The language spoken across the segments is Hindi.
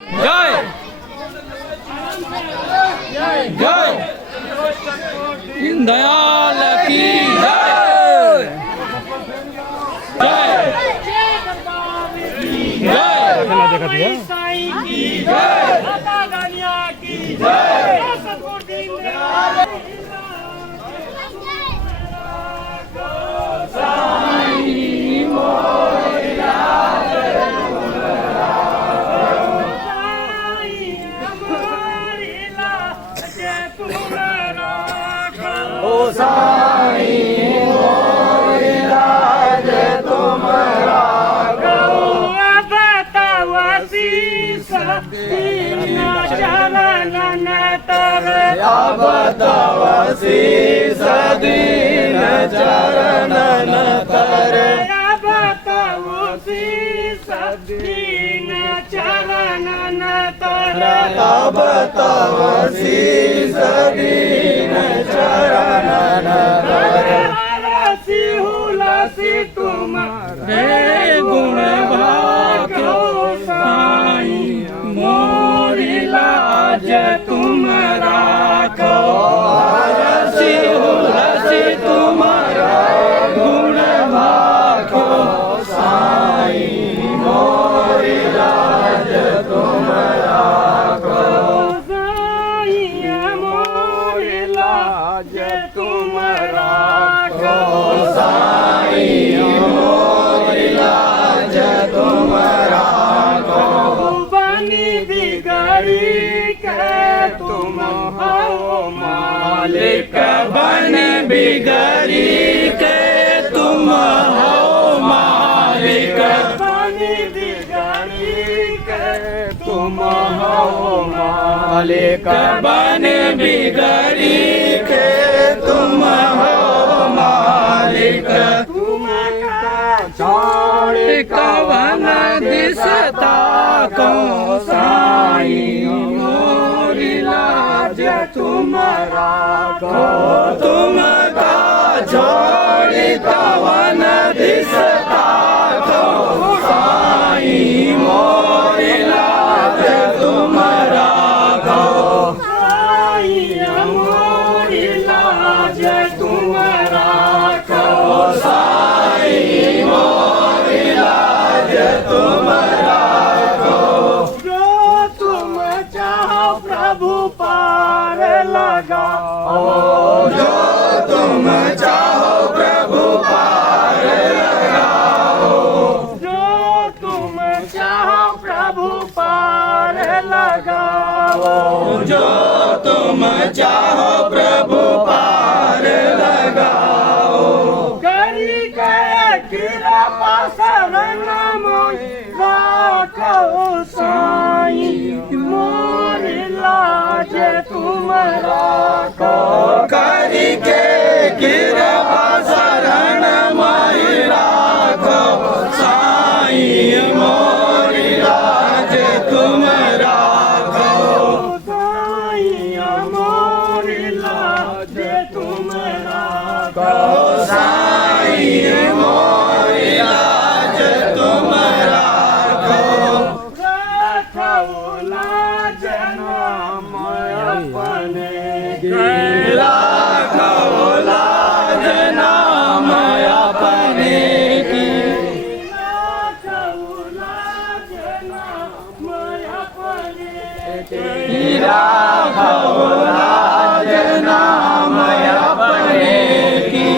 जय जय दीनदयाल की जय जय जय साईं की जय, माता गानिया की जय, सतगुरु दीनदयाल बतावसी सदीन चरणन तरे बतावसी सदीन चरणन तरे बतावसी सदीन चरणन तरे हरसी हुलसी तुम रे गुण भाग्यो साईं मोरी लाज तुम राखो हरसी हुलसी तुम्हारा गुण भाखो साईं मोरी लाज तुम राखो साईं मोरी लाज तुम राखो साईं मोरी लाज तुम राखो बनी बिगड़ी के तुम हो मालिक बन बिगड़ी के तुम हो मालिक बनी बिगड़ी के तुम हो मालिक बन बिगड़ी के तुम हो मालिक तुम छोड़ कवन दिसता को साईं मोरी लाज तुम राखो तुम का छोड़ कवन दिसता को साईं मोरी लाज तुम राखो साईं मोरी लाज तुम राखो साईं मोरी लाज तुम राखो जो तुम चाहो प्रभु पार लगाओ जो तुम चाहो प्रभु पार लगाओ जो तुम चाहो प्रभु पार लगाओ जो तुम चाहो प्रभु पार लगाओ करी गए कृपा शरण मोहि राखो साईं मोरी लाज तुम राखो करी के कृपा शरण माई राखो साईं मोरी लाज तुम राखो साईं मोरी लाज तुम राखो साईं मोरी लाज तुम राखो राखो लाज नाम अपने राखो लाज नाम अपने की राखो लाज नाम अपने राखो लाज नाम अपने की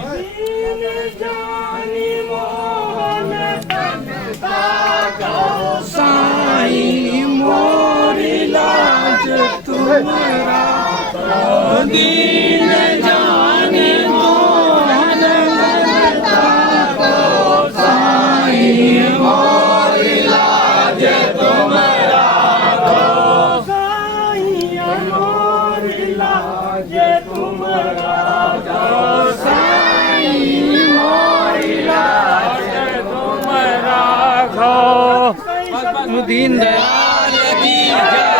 दीन जानी मोहन तनता को साईं मोरी लाज तुम राखो दीन जाने मोहन बनता को साईं मोरी लाज तुम राखो साईं मोरी लाज तुम राखो साईं मोरी लाज तुम राखो दीनदयाल की जय।